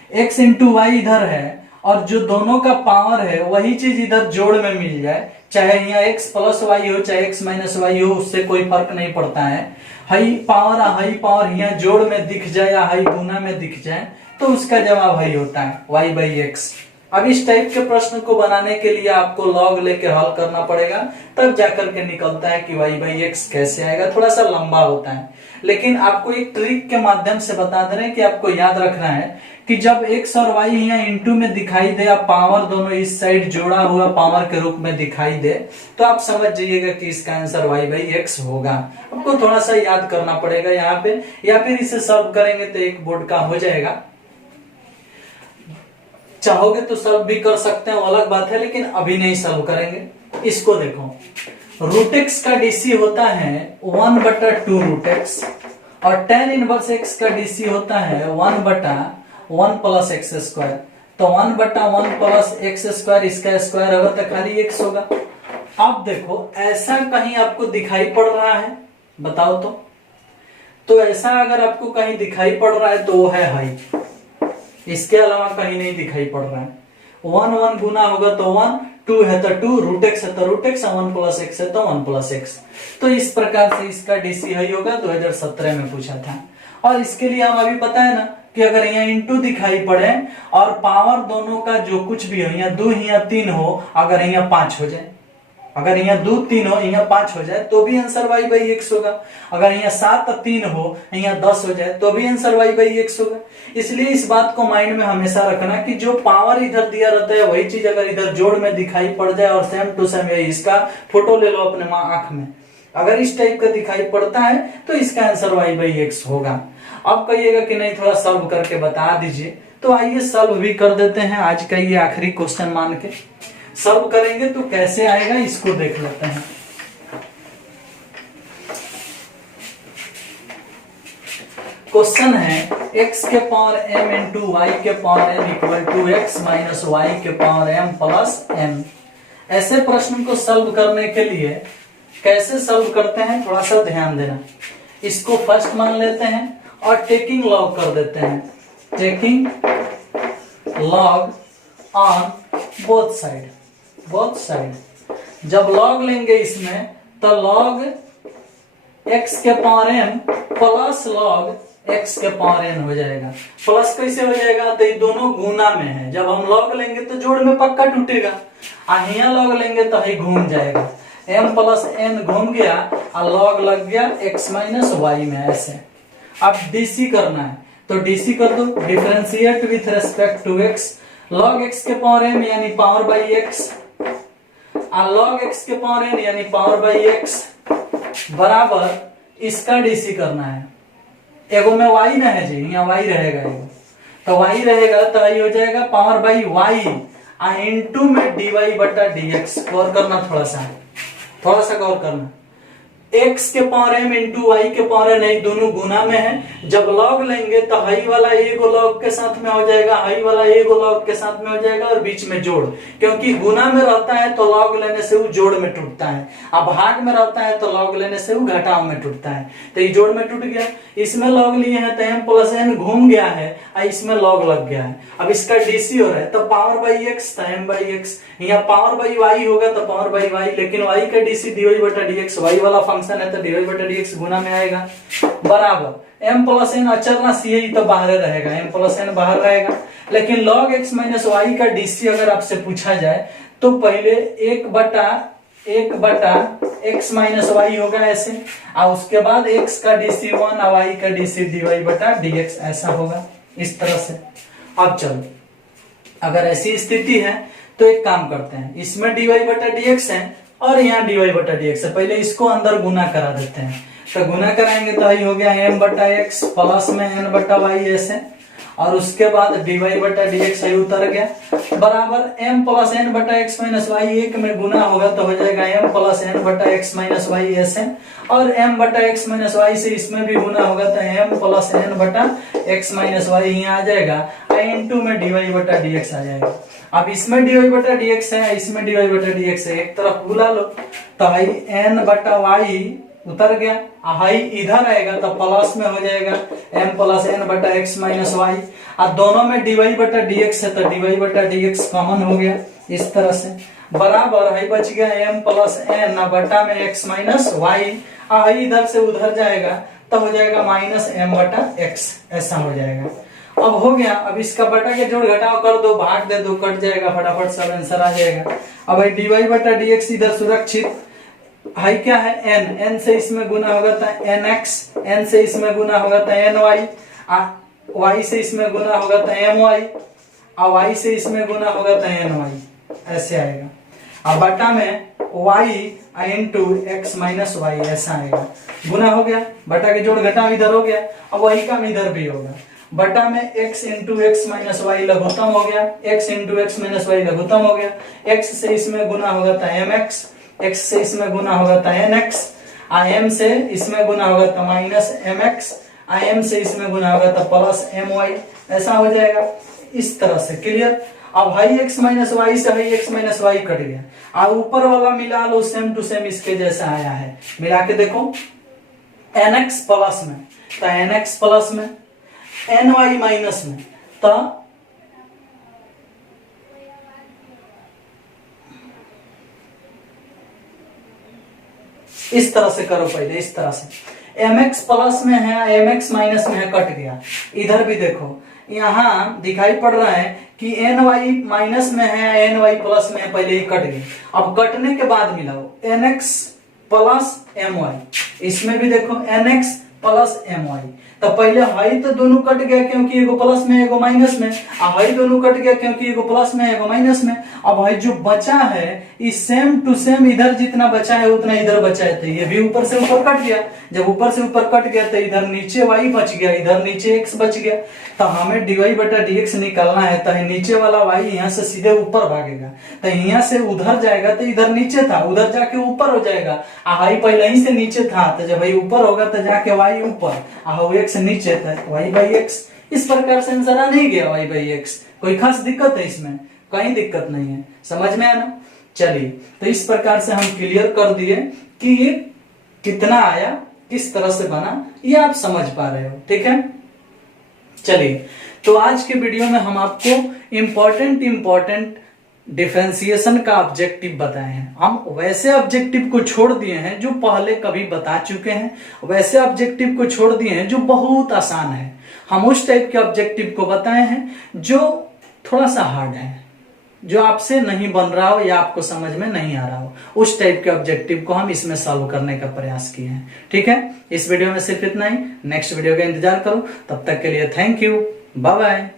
x इंटू वाई इधर है, और जो दोनों का पावर है वही चीज इधर जोड़ में मिल जाए, चाहे यहाँ x प्लस वाई हो चाहे x माइनस वाई हो, उससे कोई फर्क नहीं पड़ता है। हाई पावर यहाँ जोड़ में दिख जाए या हाई गुना में दिख जाए, तो उसका जवाब हाई होता है, y बाई एक्स। अब इस टाइप के प्रश्न को बनाने के लिए आपको लॉग लेके हल करना पड़ेगा, तब जाकर के निकलता है कि y बाई एक्स कैसे आएगा। थोड़ा सा लंबा होता है, लेकिन आपको एक ट्रिक के माध्यम से बता दे रहे हैं कि आपको याद रखना है कि जब x और y यहाँ इंटू में दिखाई दे, आप पावर दोनों इस साइड जोड़ा हुआ पावर के रूप में दिखाई दे, तो आप समझ जाइएगा कि इसका आंसर y बाई एक्स होगा। आपको थोड़ा सा याद करना पड़ेगा यहाँ पे, या फिर इसे सॉल्व करेंगे तो एक बोर्ड का हो जाएगा। चाहोगे तो सॉल्व भी कर सकते हैं, वो अलग बात है, लेकिन अभी नहीं सॉल्व करेंगे। इसको देखो, रूट एक्स का डीसी होता है 1/2 रूट एक्स, और tan इनवर्स एक्स का डीसी होता है 1/1 प्लस एक्स स्क्वायर। तो 1/1 प्लस एक्स स्क्वायर, इसका स्क्वायर होगा तो खाली x होगा। अब देखो, ऐसा कहीं आपको दिखाई पड़ रहा है, बताओ तो ऐसा अगर आपको कहीं दिखाई पड़ रहा है तो वो है हाई, इसके अलावा कहीं नहीं दिखाई पड़ रहा है। 1 गुना होगा तो 1, 2 है तो 2, रूट एक्स है तो रूट एक्स, 1 प्लस एक्स है तो 1 प्लस एक्स। तो इस प्रकार से इसका डीसी हाई होगा, 2017 में पूछा था। और इसके लिए हम अभी पता है ना कि अगर यहाँ इंटू दिखाई पड़े और पावर दोनों का जो कुछ भी हो, यहाँ 2 यहाँ 3 हो, अगर यहाँ 5 हो जाए, अगर यहाँ 2 3 हो यहाँ 5 हो जाए तो भी आंसर y बाई एक्स होगा। अगर यहाँ 7 3 हो यहाँ 10 हो जाए तो भी आंसर y बाई एक्स होगा। इसलिए इस बात को माइंड में हमेशा रखना कि जो पावर इधर दिया रहता है वही चीज अगर इधर जोड़ में दिखाई पड़ जाए, और सेम टू सेम इसका फोटो ले लो अपने आंख में, अगर इस टाइप का दिखाई पड़ता है तो इसका आंसर y बाई एक्स होगा। अब कहिएगा कि नहीं थोड़ा सॉल्व करके बता दीजिए, तो आइए सॉल्व भी कर देते हैं। आज का ये आखिरी क्वेश्चन मान के सॉल्व करेंगे तो कैसे आएगा इसको देख लेते हैं। क्वेश्चन है x के पावर m इंटू वाई के power n equal to x minus y के पावर m प्लस m। ऐसे प्रश्न को सॉल्व करने के लिए कैसे सॉल्व करते हैं थोड़ा सा ध्यान देना। इसको फर्स्ट मान लेते हैं और टेकिंग लॉग कर देते हैं, taking log on both side. जब लॉग लेंगे इसमें तो लॉग x के power m plus log x के पावर n हो जाएगा। प्लस कैसे हो जाएगा, तो ये दोनों गुना में है। जब हम लॉग लेंगे तो जोड़ में पक्का टूटेगा, यहाँ लॉग लेंगे तो ही घूम जाएगा, m प्लस n घूम गया और लॉग लग गया x माइनस वाई में। ऐसे अब डीसी करना है तो डीसी कर दो, differentiate with respect to x। Log x के पावर m यानी पावर बाई x, और log x के पावर n यानी पावर बाई x बराबर इसका डीसी करना है। एगो में y ना है जी, यहाँ y रहेगा एगो, तो y रहेगा तो y हो जाएगा पावर बाई y इंटू में dy बटा dx। गौर करना, थोड़ा सा गौर करना। x के पावर m इंटू वाई के पावर n दोनों गुना में है। जब लॉग लेंगे तो हाई वाला एगो लॉग के साथ में हो जाएगा, हाई वाला एगो लॉग के साथ में हो जाएगा, और बीच में जोड़, क्योंकि गुना में रहता है तो लॉग लेने से वो जोड़ में टूटता है, अब भाग में रहता है तो लॉग लेने से वो घटाव में टूटता है। तो ये जोड़ में टूट गया, इसमें लॉग लिए हैं तो m प्लस n घूम गया है और इसमें लॉग लग गया है। अब इसका डीसी हो रहा है तो पावर बाई एक्स तो m बाई एक्स, यहाँ पावर बाई वाई होगा तो पावर बाई वाई, लेकिन y का डीसी dy बटा dx, वाई वाला फंक्शन है तो dy बटा dx गुना में आएगा, बराबर m प्लस n अचर ना सी तो बाहर रहेगा, m प्लस n बाहर रहेगा। लेकिन log x माइनस वाई का डीसी अगर आपसे पूछा जाए तो पहले 1/1 x माइनस वाई होगा ऐसे, और उसके बाद x का डीसी 1 और y का डीसी dy बटा dx ऐसा होगा, इस तरह से। अब चलो, अगर ऐसी स्थिति है तो एक काम करते हैं, इसमें dy बटा dx है और यहाँ dy बटा dx है, पहले इसको अंदर गुना करा देते हैं। तो गुना कराएंगे तो ये हो गया m बटा एक्स प्लस में n बटा वाई ऐसे, और उसके बाद dy बटा dx है उतर गया, बराबर m प्लस n बटा एक्स माइनस वाई, एक में गुना होगा तो हो जाएगा m प्लस n बटा एक्स माइनस वाई ऐसे, और m बटा एक्स माइनस वाई से इसमें भी गुना होगा तो m प्लस n बटा एक्स माइनस वाई यहाँ आ जाएगा, इनटू में dy बटा dx आ जाएगा। अब इसमें dy बटा dx है, इसमें dy बटा dx है, एक तरफ बुला लो तो भाई n बटा वाई उतर गया, हाई इधर आएगा तो प्लस में हो जाएगा m प्लस n बटा एक्स माइनस वाई, और दोनों में dy बटा dx है तो dy बटा dx कॉमन हो गया इस तरह से, बराबर है बच गया m प्लस n बटा में x माइनस वाई, हाई इधर से उधर जाएगा तो हो जाएगा माइनस m बटा x, ऐसा हो जाएगा। अब हो गया, अब इसका बटा के जोड़ घटाव कर दो, भाग दे दो, कट जाएगा, फटाफट सब आंसर आ जाएगा। अब भाई dy बटा dx इधर सुरक्षित, हाई क्या है n, n से इसमें गुना होगा तो nx, n से इसमें गुना होगा तो ny, y से इसमें गुना होगा तो my, और y से इसमें गुना होगा तो ny, ऐसे आएगा। अब बटा में y into x minus y ऐसा आएगा, गुना हो गया, बटा के जोड़ घटाव इधर हो गया, अब वही काम इधर भी होगा, बटा में x into x minus y लघुत्तम हो गया, x into x minus y लघुत्तम हो गया, x से इसमें गुना होगा तो mx, x से इसमें गुना होगा तो nx, m से इसमें गुना होगा तो माइनस mx, m से इसमें गुना होगा तो प्लस my, ऐसा हो जाएगा इस तरह से। क्लियर? अब हाई x माइनस वाई से हाई x माइनस वाई कट गया, अब ऊपर वाला मिला लो, सेम टू सेम इसके जैसा आया है, मिला के देखो nx प्लस में तो nx प्लस में, ny माइनस में तो इस तरह से करो, पहले इस तरह से, mx प्लस में है mx माइनस में है, कट गया। इधर भी देखो, यहाँ दिखाई पड़ रहा है कि ny माइनस में है ny प्लस में है, पहले ही कट गई। अब कटने के बाद मिलाओ nx प्लस my, इसमें भी देखो nx प्लस my, तो पहले हाई तो दोनों कट गया क्योंकि एगो प्लस में एगो माइनस में, हाई दोनों कट गया क्योंकि एगो प्लस में एगो माइनस में। अब भाई जो बचा है इस सेम टू सेम, इधर जितना बचा है उतना इधर बचा है, तो ये भी ऊपर से ऊपर कट गया, जब ऊपर से ऊपर कट गया तो इधर नीचे y बच गया, इधर नीचे x बच गया, तो हमें dy बटा dx निकालना है, तो नीचे वाला y यहाँ से सीधे ऊपर भागेगा, तो यहाँ से उधर जाएगा तो इधर नीचे था, उधर जाके ऊपर हो जाएगा, हाई पहले ही से नीचे था, तो जब भाई ऊपर होगा तो जाके y ऊपर, x नीचे था, y बाई x। इस प्रकार से आंसर आ नहीं गया y बाई x। कोई खास दिक्कत है इसमें? कहीं दिक्कत नहीं है, समझ में आया ना? चलिए, तो इस प्रकार से हम क्लियर कर दिए कि ये कितना आया, किस तरह से बना, ये आप समझ पा रहे हो, ठीक है। चलिए, तो आज के वीडियो में हम आपको इम्पोर्टेंट डिफरेंशिएशन का ऑब्जेक्टिव बताए हैं। हम वैसे ऑब्जेक्टिव को छोड़ दिए हैं जो पहले कभी बता चुके हैं, वैसे ऑब्जेक्टिव को छोड़ दिए हैं जो बहुत आसान है। हम उस टाइप के ऑब्जेक्टिव को बताए हैं जो थोड़ा सा हार्ड है, जो आपसे नहीं बन रहा हो या आपको समझ में नहीं आ रहा हो, उस टाइप के ऑब्जेक्टिव को हम इसमें सॉल्व करने का प्रयास किए हैं, ठीक है। इस वीडियो में सिर्फ इतना ही, नेक्स्ट वीडियो का इंतजार करो, तब तक के लिए थैंक यू, बाय बाय।